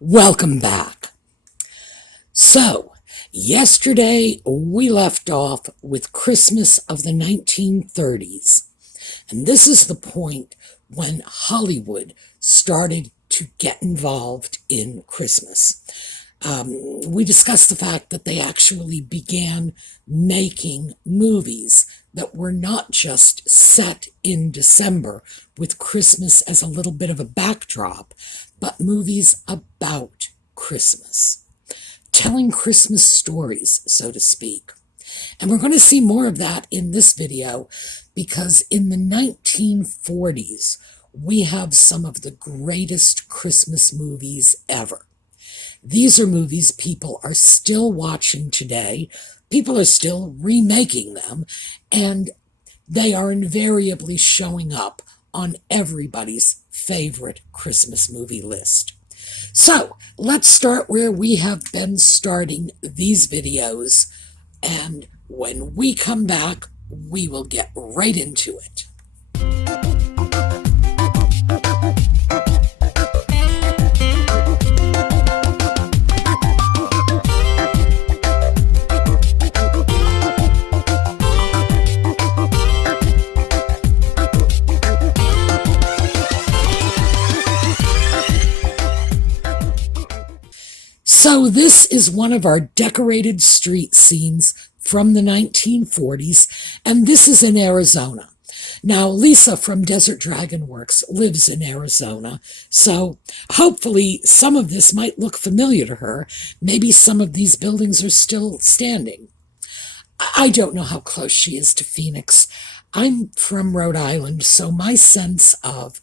Welcome back. So, yesterday we left off with Christmas of the 1930s. And this is the point when Hollywood started to get involved in Christmas. We discussed the fact that they actually began making movies that were not just set in December with Christmas as a little bit of a backdrop, but movies about Christmas, telling Christmas stories, so to speak. And we're going to see more of that in this video because in the 1940s, we have some of the greatest Christmas movies ever. These are movies people are still watching today. People are still remaking them, and they are invariably showing up on everybody's favorite Christmas movie list. So let's start where we have been starting these videos, and when we come back, we will get right into it. So this is one of our decorated street scenes from the 1940s, and this is in Arizona. Now, Lisa from DesertDragonworks lives in Arizona, so hopefully some of this might look familiar to her. Maybe some of these buildings are still standing. I don't know how close she is to Phoenix. I'm from Rhode Island, so my sense of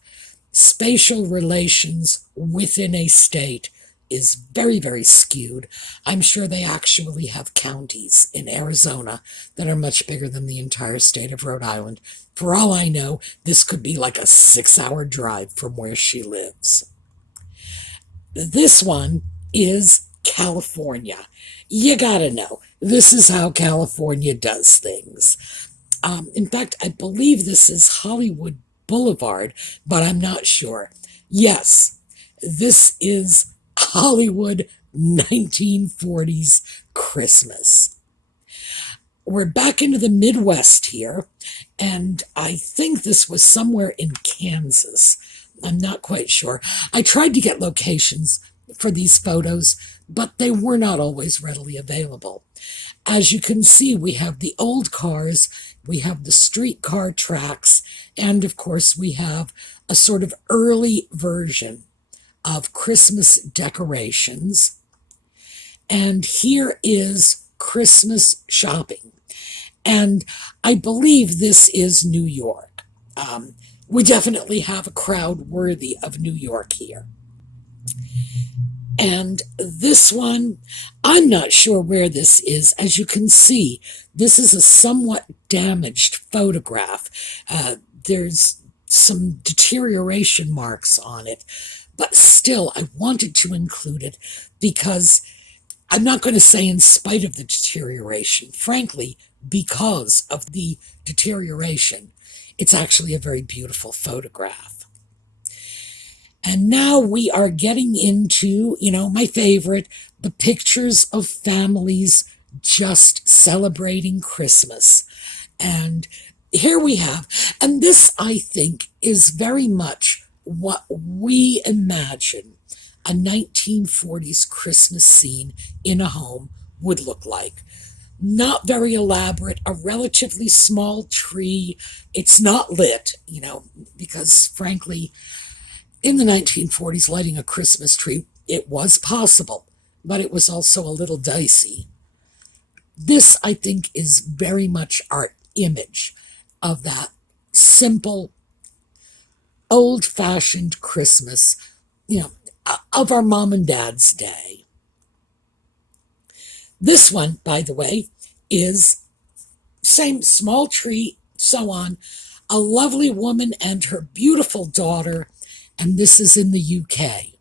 spatial relations within a state is very, very skewed. I'm sure they actually have counties in Arizona that are much bigger than the entire state of Rhode Island. For all I know, this could be like a 6-hour drive from where she lives. This one is California. You gotta know, this is how California does things. In fact, I believe this is Hollywood Boulevard, but I'm not sure. Yes, this is Hollywood 1940s Christmas. We're back into the Midwest here, and I think this was somewhere in Kansas. I'm not quite sure. I tried to get locations for these photos, but they were not always readily available. As you can see, we have the old cars, we have the streetcar tracks, and of course we have a sort of early version of Christmas decorations. And here is Christmas shopping. And I believe this is New York. We definitely have a crowd worthy of New York here. And this one, I'm not sure where this is. As you can see, this is a somewhat damaged photograph. There's some deterioration marks on it. But still, I wanted to include it because I'm not going to say in spite of the deterioration. Frankly, because of the deterioration, it's actually a very beautiful photograph. And now we are getting into, my favorite, the pictures of families just celebrating Christmas. And here we have, and this, I think, is very much what we imagine a 1940s Christmas scene in a home would look like. Not very elaborate, a relatively small tree. It's not lit, because frankly, in the 1940s, lighting a Christmas tree, it was possible, but it was also a little dicey. This, I think, is very much our image of that simple, old-fashioned Christmas, of our mom and dad's day. This one, by the way, is same small tree, so on, a lovely woman and her beautiful daughter, and this is in the UK.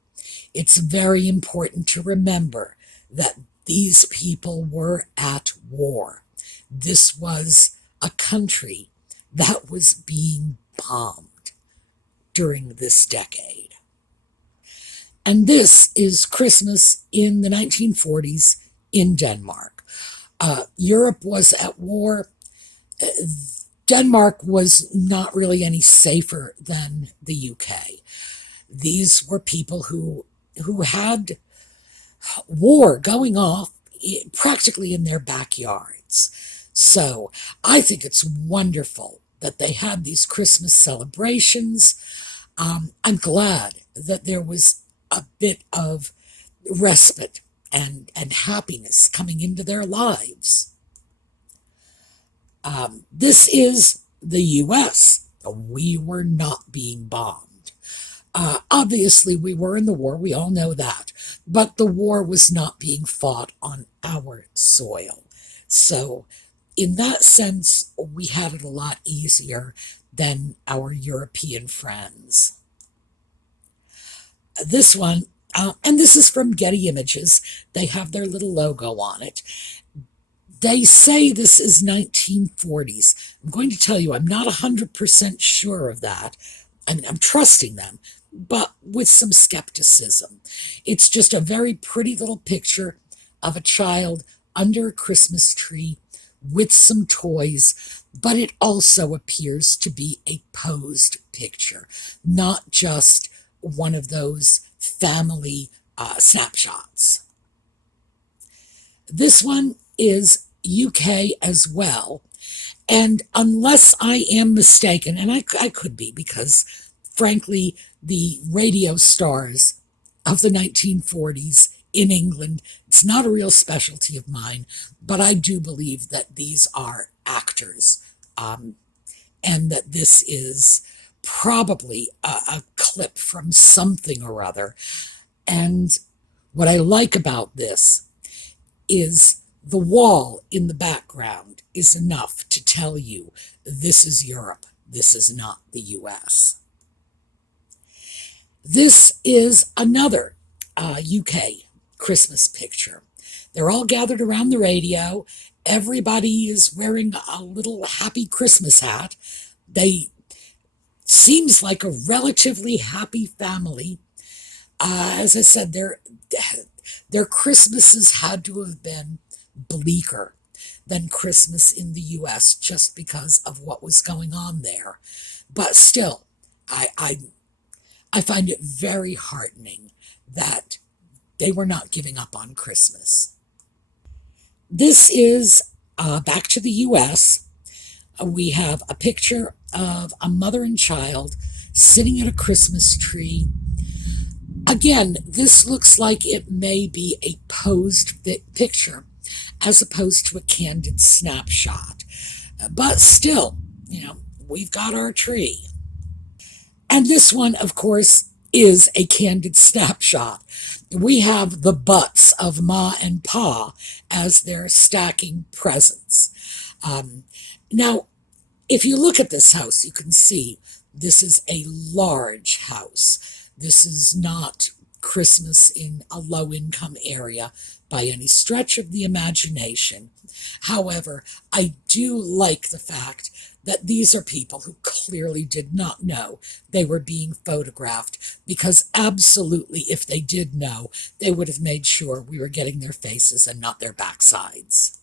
It's very important to remember that these people were at war. This was a country that was being bombed during this decade. And this is Christmas in the 1940s in Denmark. Europe was at war. Denmark was not really any safer than the UK. These were people who had war going off practically in their backyards. So I think it's wonderful that they had these Christmas celebrations. I'm glad that there was a bit of respite and happiness coming into their lives. This is the US. We were not being bombed. Obviously, we were in the war, we all know that, but the war was not being fought on our soil. So, in that sense, we had it a lot easier than our European friends. This one, and this is from Getty Images, they have their little logo on it. They say this is 1940s. I'm going to tell you, I'm not 100% sure of that. I'm trusting them, but with some skepticism. It's just a very pretty little picture of a child under a Christmas tree with some toys, but it also appears to be a posed picture, not just one of those family snapshots. This one is UK as well. And unless I am mistaken, and I could be, because frankly, the radio stars of the 1940s in England, it's not a real specialty of mine, but I do believe that these are actors, and that this is probably a clip from something or other. And what I like about this is the wall in the background is enough to tell you this is Europe, this is not the US. This is another UK Christmas picture. They're all gathered around the radio. Everybody is wearing a little happy Christmas hat. They seems like a relatively happy family. As I said, their Christmases had to have been bleaker than Christmas in the US just because of what was going on there. But still, I find it very heartening that they were not giving up on Christmas. This is back to the US. We have a picture of a mother and child sitting at a Christmas tree. Again, this looks like it may be a posed picture as opposed to a candid snapshot. But still, we've got our tree. And this one, of course, is a candid snapshot. We have the butts of Ma and Pa as they're stacking presents. Now, if you look at this house, you can see this is a large house. This is not Christmas in a low-income area by any stretch of the imagination. However, I do like the fact that these are people who clearly did not know they were being photographed, because absolutely, if they did know, they would have made sure we were getting their faces and not their backsides.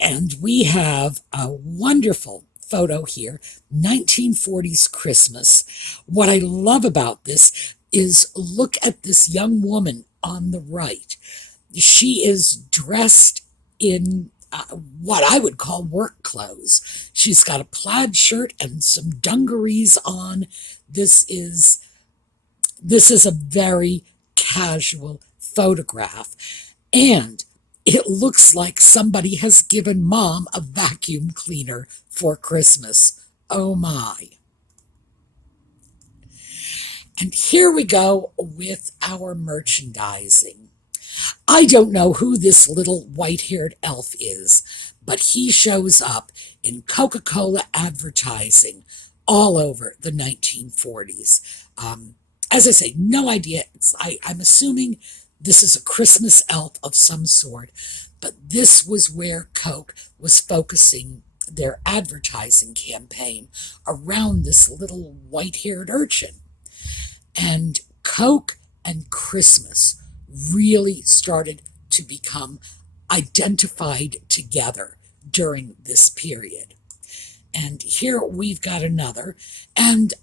And we have a wonderful photo here, 1940s Christmas. What I love about this is look at this young woman on the right. She is dressed in what I would call work clothes. She's got a plaid shirt and some dungarees on. This is a very casual photograph. And it looks like somebody has given Mom a vacuum cleaner for Christmas. Oh my. And here we go with our merchandising. I don't know who this little white-haired elf is, but he shows up in Coca-Cola advertising all over the 1940s. As I say, no idea. I'm assuming this is a Christmas elf of some sort, but this was where Coke was focusing their advertising campaign around this little white-haired urchin. And Coke and Christmas really started to become identified together during this period. And here we've got another. And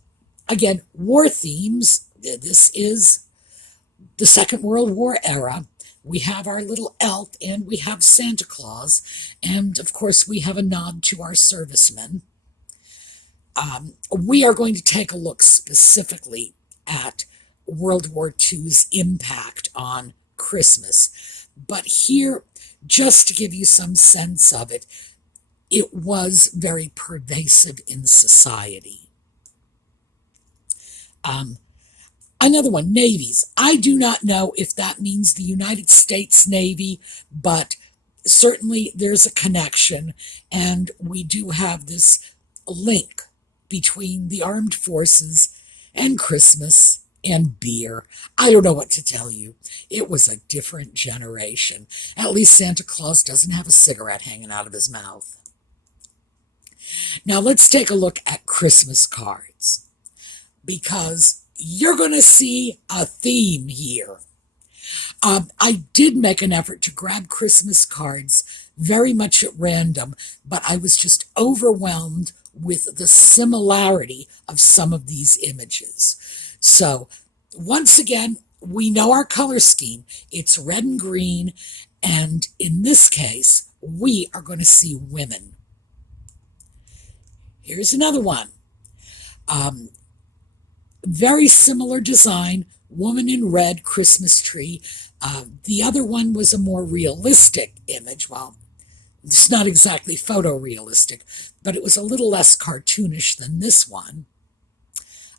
again, war themes. This is the Second World War era. We have our little elf and we have Santa Claus. And of course, we have a nod to our servicemen. We are going to take a look specifically at World War II's impact on Christmas. But here, just to give you some sense of it, it was very pervasive in society. Another one, navies. I do not know if that means the United States Navy, but certainly there's a connection, and we do have this link between the armed forces and Christmas and beer. I don't know what to tell you. It was a different generation. At least Santa Claus doesn't have a cigarette hanging out of his mouth. Now let's take a look at Christmas cards, because you're going to see a theme here. I did make an effort to grab Christmas cards very much at random, but I was just overwhelmed with the similarity of some of these images. So once again, we know our color scheme. It's red and green, and in this case, we are going to see women. Here's another one. Very similar design, woman in red, Christmas tree. The other one was a more realistic image. Well, it's not exactly photorealistic, but it was a little less cartoonish than this one.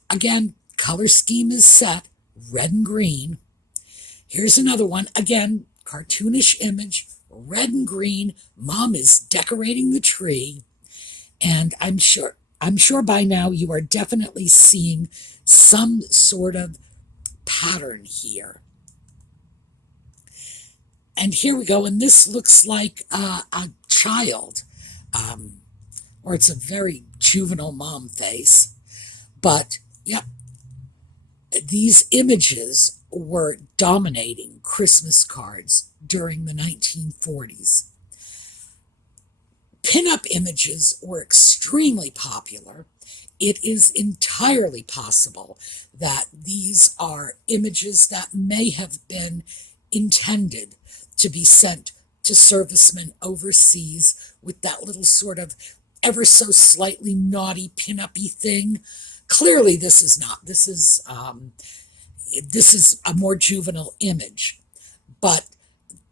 Again, color scheme is set, red and green. Here's another one. Again, cartoonish image, red and green. Mom is decorating the tree. And I'm sure by now you are definitely seeing some sort of pattern here. And here we go, and this looks like a child, or it's a very juvenile mom face. But, yeah, these images were dominating Christmas cards during the 1940s. Pin-up images were extremely popular. It is entirely possible that these are images that may have been intended to be sent to servicemen overseas with that little sort of ever so slightly naughty pin-up-y thing. Clearly this is not. This is a more juvenile image. But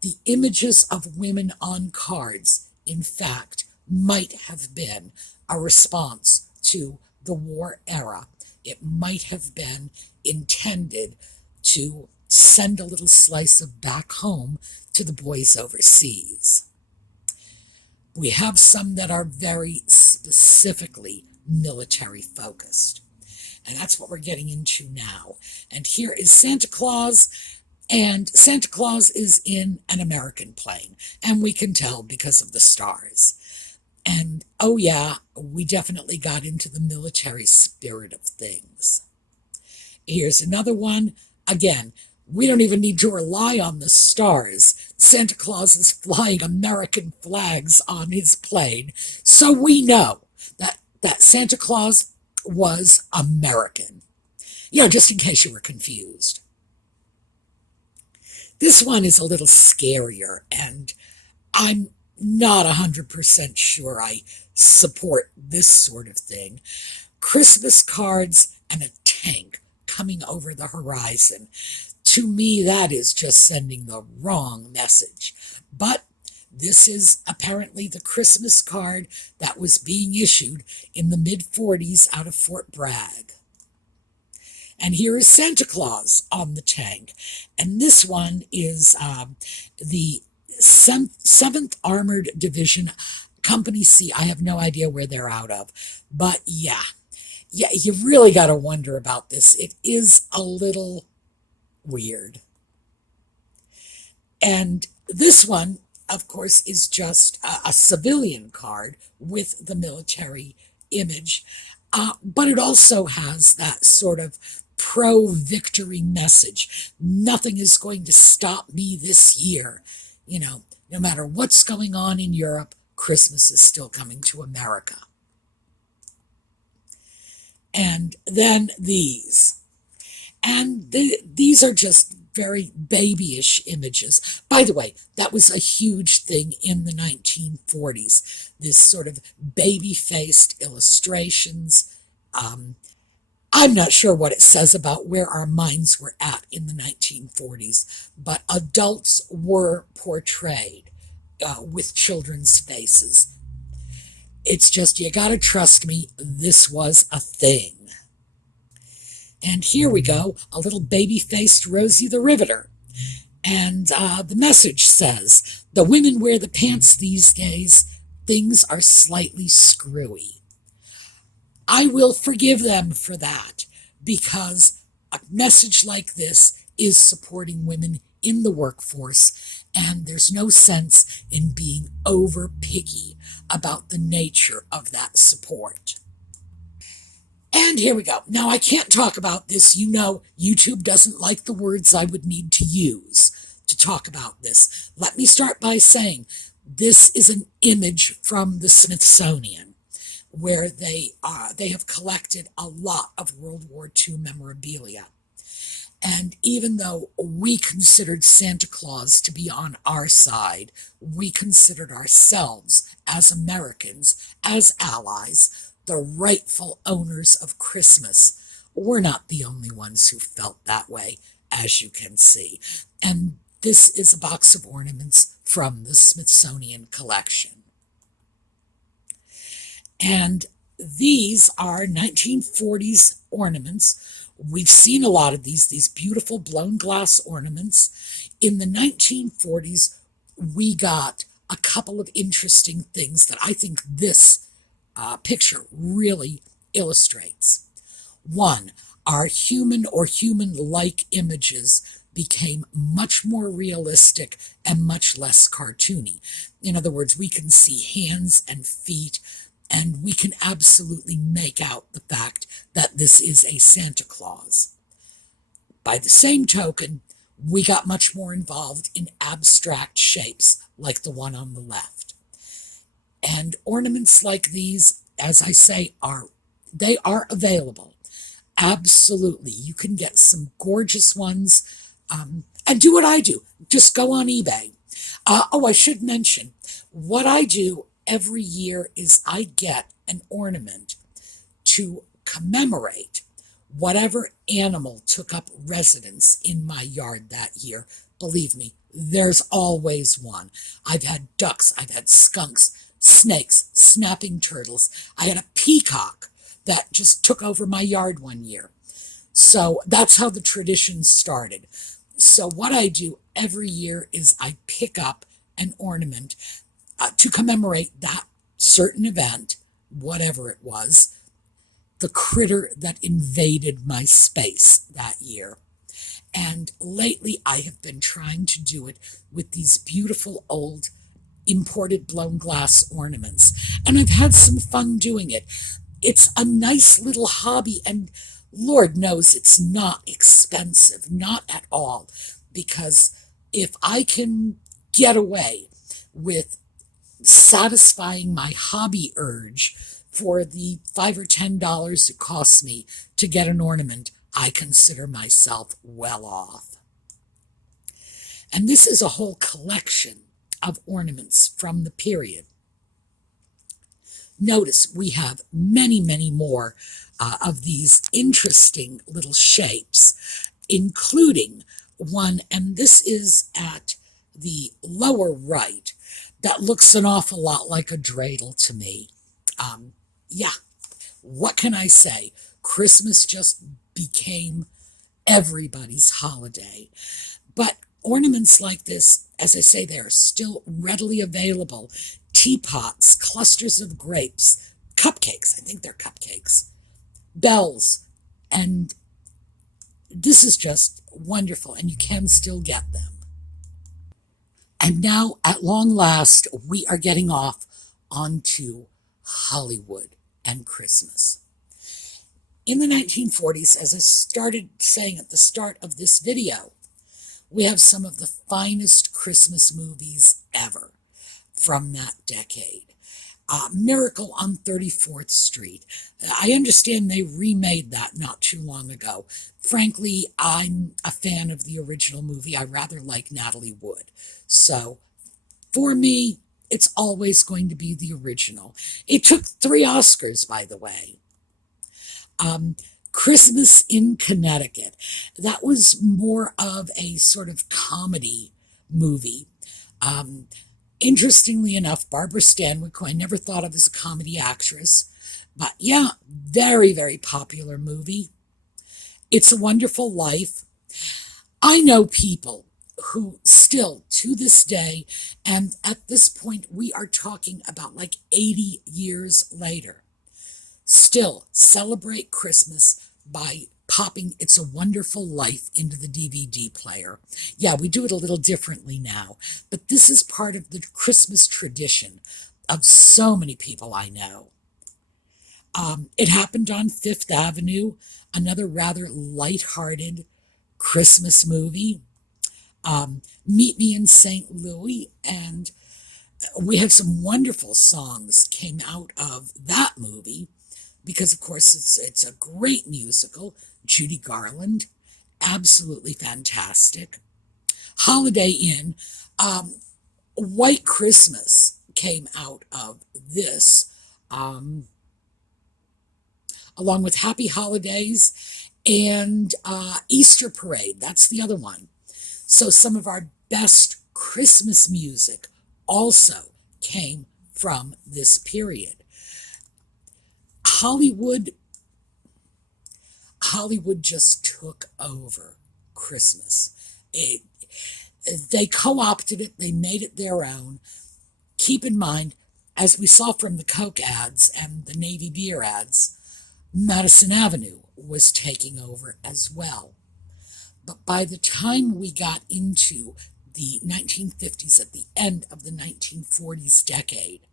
the images of women on cards, in fact, might have been a response to the war era. It might have been intended to send a little slice of back home to the boys overseas. We have some that are very specifically military focused. And that's what we're getting into now. And here is Santa Claus. And Santa Claus is in an American plane. And we can tell because of the stars. And, oh yeah, we definitely got into the military spirit of things. Here's another one. Again, we don't even need to rely on the stars. Santa Claus is flying American flags on his plane. So we know that Santa Claus was American. You know, just in case you were confused. This one is a little scarier, and I'm not 100% sure I support this sort of thing. Christmas cards and a tank coming over the horizon. To me, that is just sending the wrong message. But this is apparently the Christmas card that was being issued in the mid-40s out of Fort Bragg. And here is Santa Claus on the tank. And this one is the 7th Armored Division, Company C. I have no idea where they're out of. But yeah, you really got to wonder about this. It is a little weird. And this one, of course, is just a civilian card with the military image. But it also has that sort of pro-victory message. Nothing is going to stop me this year. You know, no matter what's going on in Europe, Christmas is still coming to America. And then these. And these are just very babyish images. By the way, that was a huge thing in the 1940s, this sort of baby-faced illustrations. I'm not sure what it says about where our minds were at in the 1940s, but adults were portrayed with children's faces. It's just, you gotta trust me, this was a thing. And here we go, a little baby-faced Rosie the Riveter. And the message says, the women wear the pants these days, things are slightly screwy. I will forgive them for that, because a message like this is supporting women in the workforce, and there's no sense in being over picky about the nature of that support. And here we go. Now, I can't talk about this. You know, YouTube doesn't like the words I would need to use to talk about this. Let me start by saying this is an image from the Smithsonian, where they have collected a lot of World War II memorabilia. And even though we considered Santa Claus to be on our side, we considered ourselves as Americans, as allies, the rightful owners of Christmas. We're not the only ones who felt that way, as you can see. And this is a box of ornaments from the Smithsonian collection. And these are 1940s ornaments. We've seen a lot of these beautiful blown glass ornaments. In the 1940s, we got a couple of interesting things that I think this picture really illustrates. One, our human or human-like images became much more realistic and much less cartoony. In other words, we can see hands and feet, and we can absolutely make out the fact that this is a Santa Claus. By the same token, we got much more involved in abstract shapes, like the one on the left. And ornaments like these, as I say, are available. Absolutely. You can get some gorgeous ones. And do what I do. Just go on eBay. I should mention, what I do every year is I get an ornament to commemorate whatever animal took up residence in my yard that year. Believe me, there's always one. I've had ducks, I've had skunks, snakes, snapping turtles. I had a peacock that just took over my yard one year. So that's how the tradition started. So what I do every year is I pick up an ornament to commemorate that certain event, whatever it was, the critter that invaded my space that year. And lately I have been trying to do it with these beautiful old imported blown glass ornaments. And I've had some fun doing it. It's a nice little hobby, and Lord knows it's not expensive, not at all. Because if I can get away with satisfying my hobby urge for the $5 or $10 it costs me to get an ornament, I consider myself well off. And this is a whole collection of ornaments from the period. Notice we have many, many more of these interesting little shapes, including one, and this is at the lower right, that looks an awful lot like a dreidel to me. Yeah, what can I say? Christmas just became everybody's holiday. But ornaments like this, as I say, they're still readily available. Teapots, clusters of grapes, cupcakes, I think they're cupcakes, bells, and this is just wonderful, and you can still get them. And now, at long last, we are getting off onto Hollywood and Christmas. In the 1940s, as I started saying at the start of this video, we have some of the finest Christmas movies ever from that decade. Miracle on 34th Street. I understand they remade that not too long ago. Frankly, I'm a fan of the original movie. I rather like Natalie Wood. So, for me, it's always going to be the original. It took 3 Oscars, by the way. Christmas in Connecticut. That was more of a sort of comedy movie. Interestingly enough, Barbara Stanwyck, who I never thought of as a comedy actress, but yeah, very, very popular movie. It's a Wonderful Life. I know people who still, to this day, and at this point we are talking about like 80 years later, still celebrate Christmas by popping It's a Wonderful Life into the DVD player. Yeah, we do it a little differently now, but this is part of the Christmas tradition of so many people I know. It happened on Fifth Avenue, another rather lighthearted Christmas movie. Meet Me in St. Louis, and we have some wonderful songs came out of that movie because, of course, it's a great musical. Judy Garland, absolutely fantastic. Holiday Inn, White Christmas came out of this, along with Happy Holidays and Easter Parade. That's the other one. So some of our best Christmas music also came from this period. Hollywood just took over Christmas. They co-opted it. They made it their own. Keep in mind, as we saw from the Coke ads and the Navy beer ads, Madison Avenue was taking over as well. But by the time we got into the 1950s, at the end of the 1940s decade,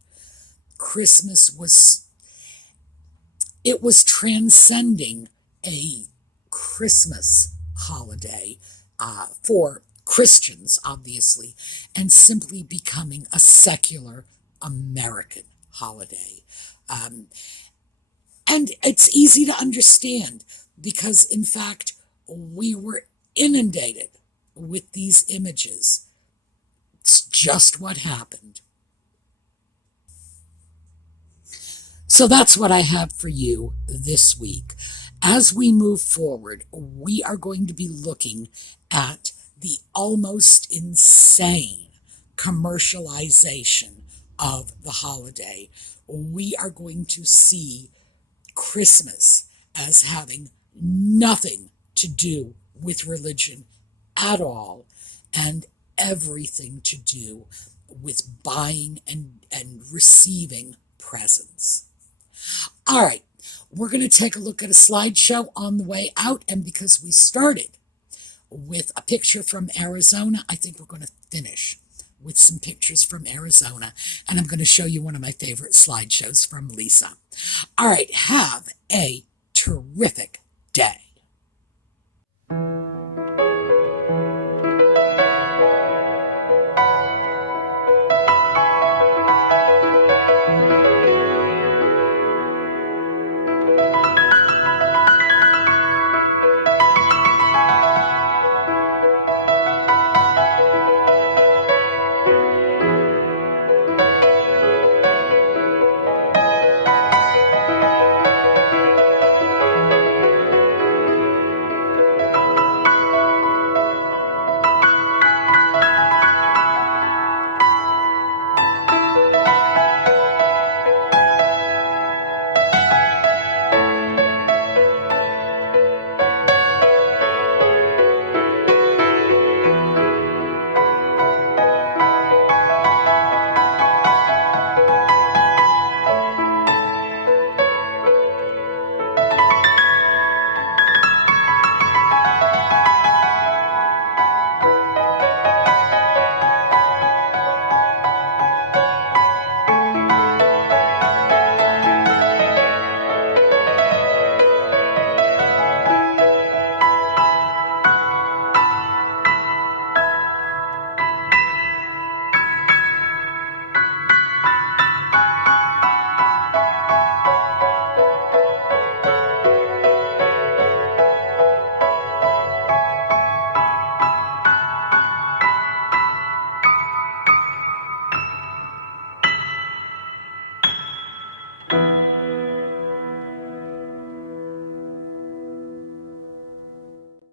Christmas was transcending a Christmas holiday for Christians, obviously, and simply becoming a secular American holiday. And it's easy to understand because, in fact, we were inundated with these images. It's just what happened. So that's what I have for you this week. As we move forward, we are going to be looking at the almost insane commercialization of the holiday. We are going to see Christmas as having nothing to do with religion at all, and everything to do with buying and receiving presents. All right, we're going to take a look at a slideshow on the way out, and because we started with a picture from Arizona, I think we're going to finish with some pictures from Arizona, and I'm going to show you one of my favorite slideshows from Lisa. All right, have a terrific day.